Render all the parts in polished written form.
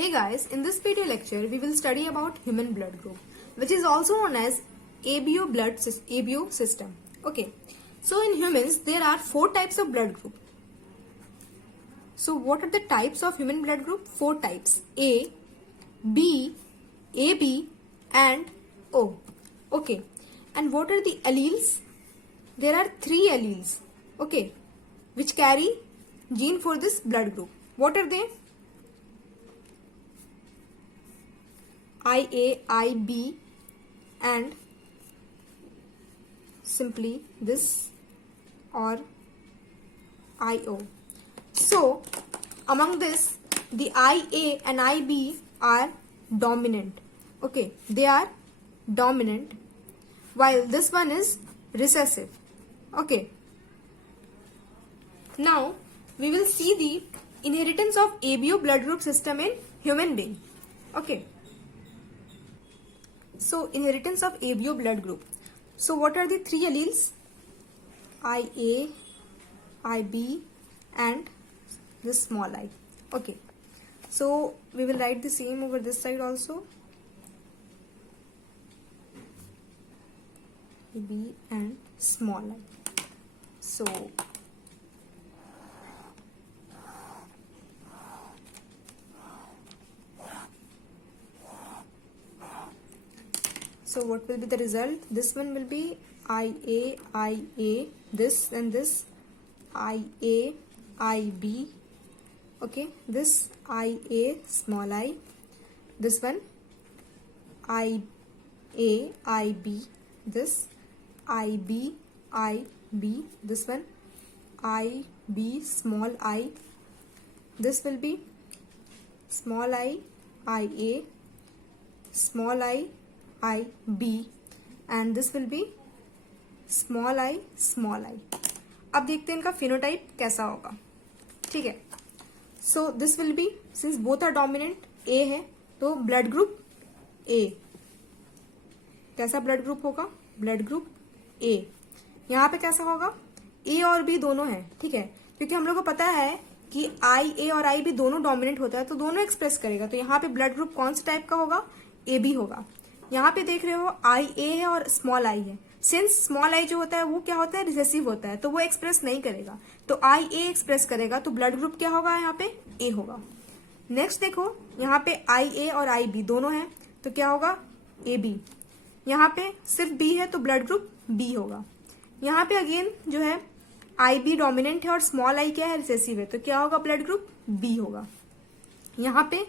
Hey guys, in this video lecture we will study about human blood group, which is also known as ABO system. Okay, so in humans there are 4 types of blood group. So what are the types of human blood group? 4 types: A, B, AB and O. Okay, and what are the alleles? There are 3 alleles, okay, which carry gene for this blood group. What are they? IA, IB and simply this or IO. So among this, the IA and IB are dominant. Okay, they are dominant, while this one is recessive. Okay, now we will see the inheritance of ABO blood group system in human being. Okay, so inheritance of ABO blood group. So what are the 3 alleles? IA, IB and this small I. Okay, so we will write the same over this side also. B and small I. So what will be the result? This one will be IA, this and this IA, IB. Okay, this IA small I, this one IA, IB, this IB, IB, this one IB small I, this will be small I, IA, small I, IB and this will be small I, small I. अब देखते हैं इनका phenotype कैसा होगा. ठीक है, so this will be, since both are dominant, A है तो ब्लड ग्रुप ए. कैसा ब्लड ग्रुप होगा? Blood group A. यहाँ पे कैसा होगा? ए और बी दोनों है. ठीक है, क्योंकि हम लोग को पता है कि आई ए और आई बी दोनों डोमिनेंट होता है तो दोनों एक्सप्रेस करेगा. तो यहाँ पे ब्लड ग्रुप कौन सा टाइप का होगा? ए बी होगा. यहाँ पे देख रहे हो आई ए है और स्मॉल आई है. सिंस स्मॉल आई जो होता है वो क्या होता है? रिसेसिव होता है, तो वो एक्सप्रेस नहीं करेगा. तो आई ए एक्सप्रेस करेगा तो ब्लड ग्रुप क्या होगा? यहाँ पे ए होगा. नेक्स्ट देखो, यहाँ पे आई ए और आई बी दोनों है तो क्या होगा? A B. यहाँ पे सिर्फ बी है तो ब्लड ग्रुप बी होगा. यहाँ पे अगेन जो है आई बी डोमिनेंट है और स्मॉल आई क्या है? रिसेसिव है, तो क्या होगा? ब्लड ग्रुप बी होगा. यहाँ पे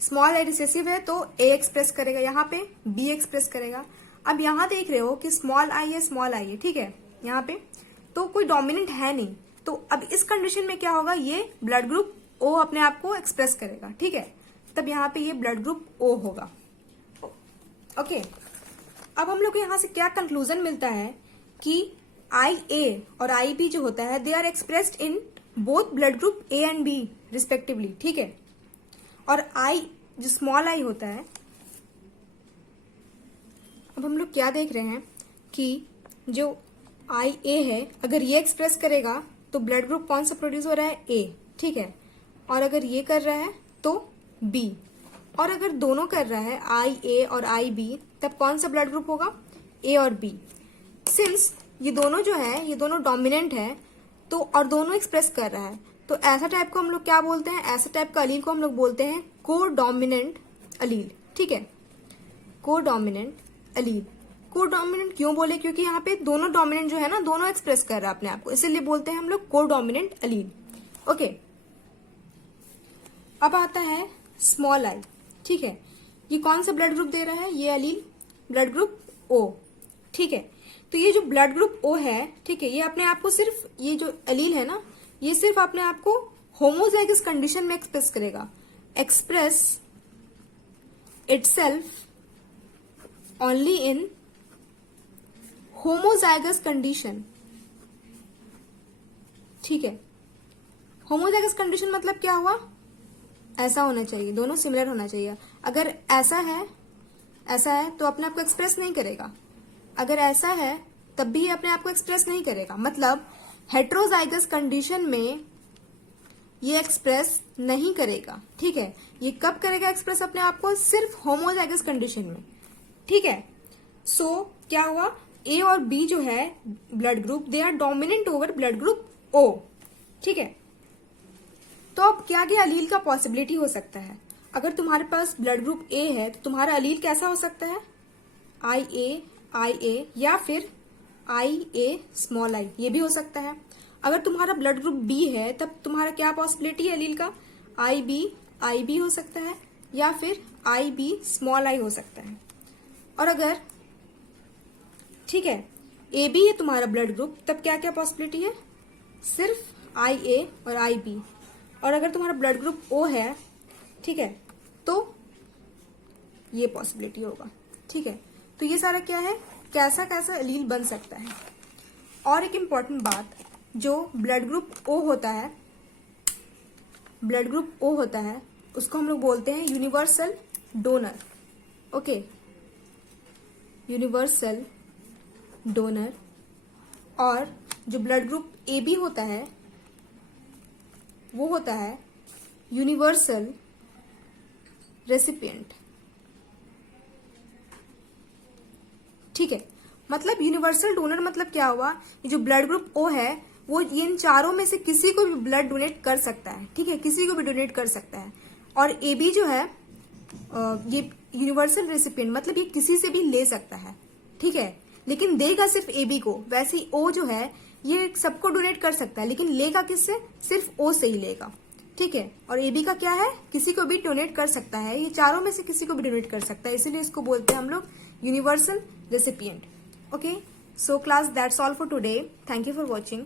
स्मॉल आई रिसेसिव है तो ए एक्सप्रेस करेगा, यहाँ पे बी एक्सप्रेस करेगा. अब यहाँ देख रहे हो कि स्मॉल आई है, स्मॉल आई है. ठीक है, यहाँ पे तो कोई डोमिनेंट है नहीं, तो अब इस कंडीशन में क्या होगा? ये ब्लड ग्रुप ओ अपने आप को एक्सप्रेस करेगा. ठीक है, तब यहाँ पे ये ब्लड ग्रुप ओ होगा. ओके, अब हम लोग को यहाँ से क्या कंक्लूजन मिलता है कि आई ए और आई बी जो होता है they are expressed in both blood group A and B respectively. ठीक है, और आई जो स्मॉल आई होता है, अब हम लोग क्या देख रहे हैं कि जो आई ए है अगर ये एक्सप्रेस करेगा तो ब्लड ग्रुप कौन सा प्रोड्यूस हो रहा है? ए. ठीक है, और अगर ये कर रहा है तो बी, और अगर दोनों कर रहा है आई ए और आई बी तब कौन सा ब्लड ग्रुप होगा? ए और बी. सिंस ये दोनों जो है ये दोनों डोमिनेंट है तो और दोनों एक्सप्रेस कर रहा है तो ऐसा टाइप को हम लोग क्या बोलते हैं? ऐसा टाइप का अलील को हम लोग बोलते हैं कोडोमिनेंट अलील. ठीक है, कोडोमिनेंट अलील. कोडोमिनेंट क्यों बोले? क्योंकि यहाँ पे दोनों डोमिनेंट जो है ना दोनों एक्सप्रेस कर रहा है अपने आप को, इसीलिए बोलते हैं हम लोग कोडोमिनेंट अलील. ओके, अब आता है स्मॉल आई. ठीक है, ये कौन सा ब्लड ग्रुप दे रहा है? ये अलील ब्लड ग्रुप ओ. ठीक है, तो ये जो ब्लड ग्रुप ओ है, ठीक है, ये अपने आप को सिर्फ ये जो अलील है ना ये सिर्फ अपने आप को होमोजाइगस कंडीशन में एक्सप्रेस करेगा. Express itself only in homozygous condition. ठीक है, होमोजाइगस कंडीशन मतलब क्या हुआ? ऐसा होना चाहिए, दोनों सिमिलर होना चाहिए. अगर ऐसा है तो अपने आप को एक्सप्रेस नहीं करेगा. अगर ऐसा है तब भी ये अपने आप को एक्सप्रेस नहीं करेगा. मतलब हेट्रोजाइगस कंडीशन में ये एक्सप्रेस नहीं करेगा, ठीक है। ये कब करेगा एक्सप्रेस अपने आप को? सिर्फ होमोजाइगस कंडीशन में, ठीक है। सो क्या हुआ, ए और बी जो है blood group, they are dominant over blood group O, ठीक है। तो अब क्या क्या अलील का पॉसिबिलिटी हो सकता है? अगर तुम्हारे पास ब्लड ग्रुप ए है तो तुम्हारा अलील कैसा हो सकता है? आई ए या फिर आई ए स्मॉल आई, ये भी हो सकता है। अगर तुम्हारा ब्लड ग्रुप बी है तब तुम्हारा क्या पॉसिबिलिटी है अलील का? आई बी हो सकता है या फिर आई बी स्मॉल आई हो सकता है। और अगर, ठीक है, ए बी है तुम्हारा ब्लड ग्रुप, तब क्या क्या पॉसिबिलिटी है? सिर्फ आई ए और आई बी। और अगर तुम्हारा ब्लड ग्रुप ओ है, ठीक है, तो ये पॉसिबिलिटी होगा, ठीक है। तो ये सारा क्या है, कैसा कैसा एलील बन सकता है। और एक इंपॉर्टेंट बात, जो ब्लड ग्रुप ओ होता है, ब्लड ग्रुप ओ होता है, उसको हम लोग बोलते हैं universal donor, okay, universal donor. और जो ब्लड ग्रुप ए बी होता है वो होता है यूनिवर्सल रेसिपिएंट, ठीक है। मतलब यूनिवर्सल डोनर मतलब क्या हुआ, ये जो ब्लड ग्रुप ओ है वो इन चारों में से किसी को भी ब्लड डोनेट कर सकता है, ठीक है, किसी को भी डोनेट कर सकता है। और ए बी जो है ये यूनिवर्सल रेसिपिएंट, मतलब ये किसी से भी ले सकता है, ठीक है, लेकिन देगा सिर्फ ए बी को। वैसे ही ओ जो है ये सबको डोनेट कर सकता है, लेकिन लेगा किससे? सिर्फ ओ से ही लेगा, ठीक है। और ए बी का क्या है, किसी को भी डोनेट कर सकता है, ये चारों में से किसी को भी डोनेट कर सकता है, इसीलिए इसको बोलते हैं हम लोग universal recipient, okay. So class, that's all for today, thank you for watching.